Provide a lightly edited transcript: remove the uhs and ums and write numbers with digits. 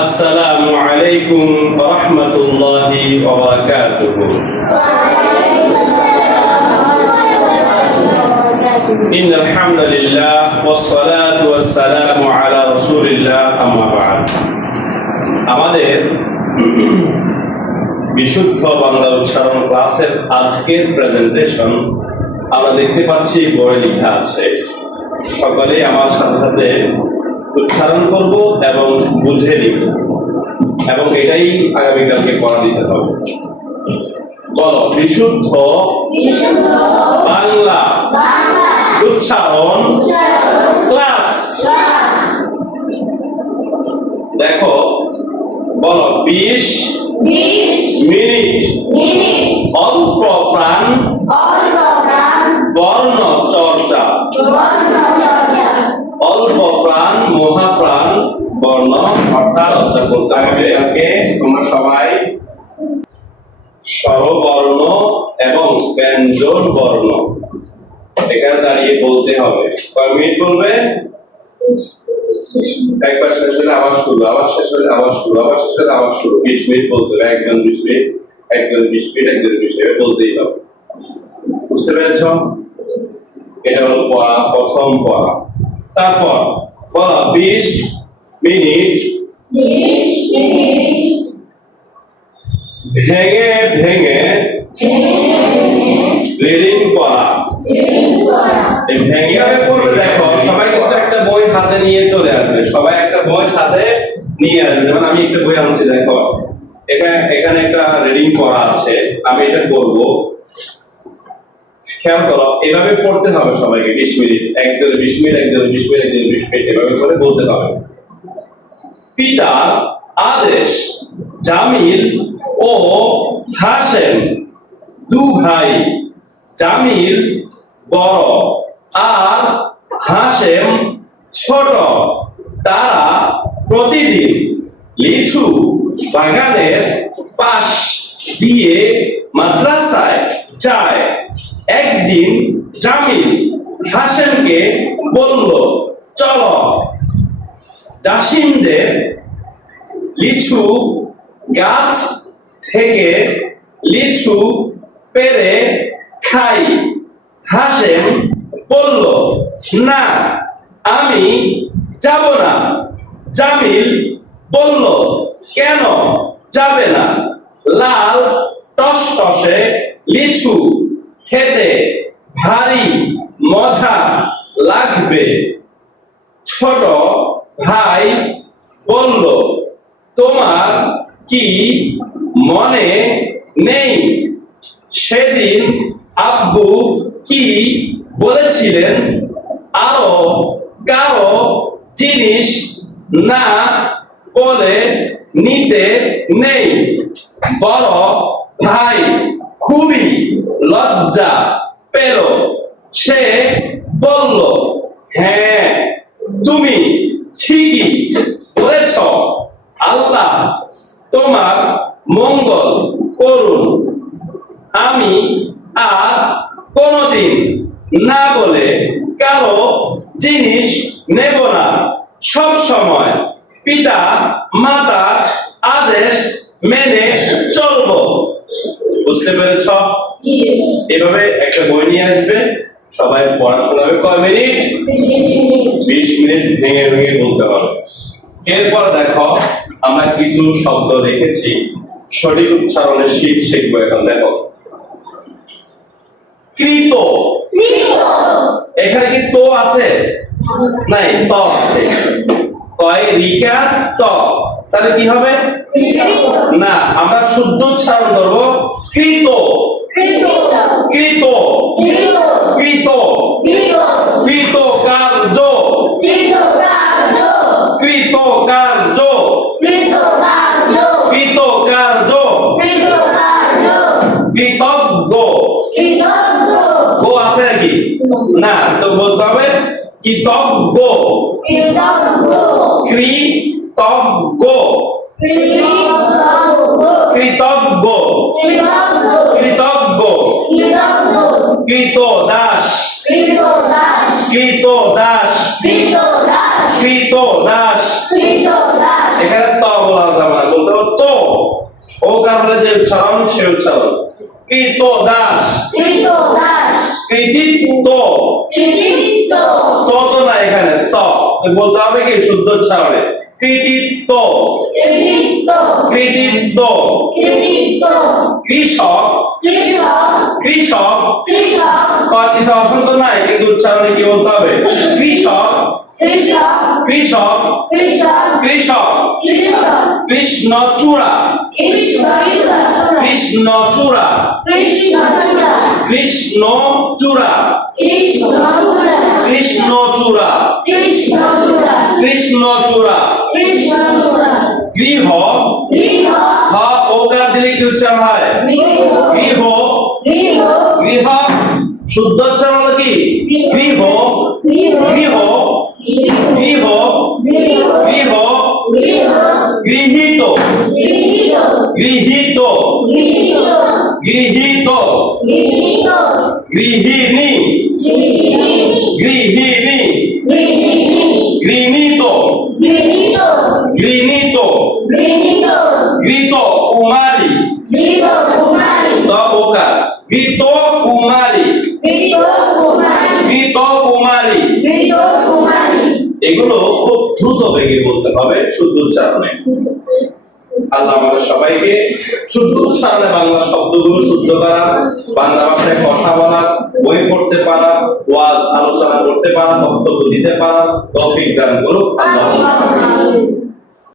আসসালামু আলাইকুম ওয়া রাহমাতুল্লাহি ওয়া বারাকাতুহু। ইন্নাল হামদুলিল্লাহ ওয়াস সালাতু ওয়াস সালামু আলা রাসূলিল্লাহ আম্মা বা'দ। আমাদের বিশুদ্ধ বাংলা উচ্চারণ ক্লাসের আজকের প্রেজেন্টেশন আমরা দেখতে পাচ্ছি বোর্ডে লেখা আছে। সকলে আমার সাথে সাথে উচ্চারণ করব এবং বুঝে নিব, এবং এটাই আগামীকালকে পড়া দিতে হবে। বলো, বিশুদ্ধ বাংলা উচ্চারণ ক্লাস। দেখো, বলো 20 মিনিট অল্প প্রাণ বর্ণ চর্চা। অল্প প্রাণ মহাপ্রাণ বর্ণ অর্থাৎ তোমরা সবাই স্বরবর্ণ এবং ব্যঞ্জন বর্ণ এখানে দাঁড়িয়ে বলতে হবে। কয় মিনিট বলবে? একবার শেষ হলে আবার শুরু, আবার শেষ হলে আবার শুরু, আবার শেষ হলে আবার শুরু। 20 মিনিট বলতে হবে। একজন 20 মিনিট, একজন 20 মিনিট, একজন 20 মিনিট বলতেই হবে। বুঝতে পেরেছ? এটা হলো পড়া, প্রথম পড়া। তারপর বলো 20 মিনিট ভেঙে ভেঙে রিডিং করা। এই ভেঙে পড়বে। দেখো, সবাই কিন্তু একটা বই হাতে নিয়ে চলে আসবে। সবাই একটা বই সাথে নিয়ে আসবে। যেমন আমি একটা বই আনছি, দেখো এখানে একটা রিডিং করা আছে, আমি এটা পড়বো। খেয়াল করো, এভাবে পড়তে হবে সবাইকে। 20 মিনিট, একজন 20 মিনিট, একজন 20 মিনিট, একজন 20 মিনিট, এভাবে করে বলতে হবে। পিতার আদেশ, জামিল ও হাশেম দু ভাই। জামিল বড় আর হাশেম ছোট। তারা প্রতিদিন লিচু বাগানের পাশ দিয়ে মাদ্রাসায় যায়। একদিন জামিল হাশেমকে বলল, চলো জাসিমদের লিচু গাছ থেকে লিচু পেড়ে খাই। হাশেম বলল, না, আমি যাব না। জামিল বলল, কেন যাবে না? লাল টসটসে লিচু খেতে ভারী মজা লাগবে। ছোট ভাই বলল, তোমার কি মনে নেই সেদিন আব্বু কি বলেছিলেন, আরো কারো জিনিস না বলে নিতে নেই? বড় ভাই খুবই লজ্জা পেল। সে বলল, হ্যাঁ, তুমি ঠিকই বলেছ। আল্লাহ তোমার মঙ্গল করুন। আমি আর কোনদিন না বলে কারো জিনিস নেব না। সব সময় পিতা মাতার আদেশ মেনে চলবো। বুঝতে পেরেছ? এভাবে একটা বই নিয়ে আসবে, সবাই পড়াশোনা হবে। কয় মিনিট? 20 মিনিট ভেঙে ভেঙে বলতে হবে। এরপর দেখো, আমরা কিছু শব্দ লিখেছি, সঠিক উচ্চারণের শিখবো এখন। দেখো, কৃত। এখানে কি তো আছে? নাই, ত আছে। কয় রিকা ত, তাহলে কি হবে? না, আমরা শুদ্ধ উচ্চারণ করব কৃত। কৃত কৃত কৃত কার্য। কৃত কার্য কৃত কার্য। কৃতজ্ঞ। গো আছে নাকি? না, তো বলতে হবে কৃতজ্ঞ। কৃতজ্ঞ কৃতজ্ঞ কৃতজ্ঞ। কৃত দাস। কৃত দাস। কৃত দাস। এখানে ত দেখি শুদ্ধ উচ্চারণে। কৃতিত্ব, কৃতিত্ব, কৃতিত্ব। কৃতিত্ব, কৃষক, কৃষক, কৃষক। কৃষক, কিছু অসন্ত নাই, কিন্তু উচ্চারণে কি বলতে হবে? কৃষক, কৃষক, কৃষক, কৃষক, কৃষক। কৃষক, কৃষ্ণচূড়া, কৃষ্ণচূড়া, কৃষ্ণচূড়া, কৃষ্ণচূড়া, কৃষ্ণচূড়া, কৃষ্ণচূড়া, কৃষ্ণচূড়া, কৃষ্ণচূড়া, কৃষ্ণচূড়া। কৃষ্ণচূড়া, গৃহ, গৃহ, হ ওকার দিলে কি উচ্চারণ হয়? গৃহ, গৃহ, গৃহ, গৃহ। শুদ্ধ উচ্চারণ হলো কি? গৃহ, গৃহ, গৃহ, গৃহ, গৃহ, গৃহ। গৃহ, গৃহীত, গৃহীত, গৃহীত, গৃহীত, গৃহীত। গৃহীত, গৃহিণী, গৃহিণী, গৃহিণী, গৃহিণী, গৃহীত, গৃহীত, গৃহীত। গৃহীত, গৃত কুমারী, গৃহীত কুমারী, ত ওকার। গৃত কুমারী, গৃহীত কুমারী, গৃত কুমারী। গৃহীত কুমারী। এগুলো খুব দ্রুত বেগে বলতে হবে শুদ্ধ উচ্চারণে। আল্লাহ আমাদের সবাইকে শুদ্ধ উচ্চারণে বাংলা শব্দগুলো শুদ্ধ করা, বাংলা ভাষায় কথা বলা, বই পড়তে পারা, ওয়াজ আলোচনা করতে পারা, বক্তব্য দিতে পারা তৌফিক দান করুন আল্লাহ।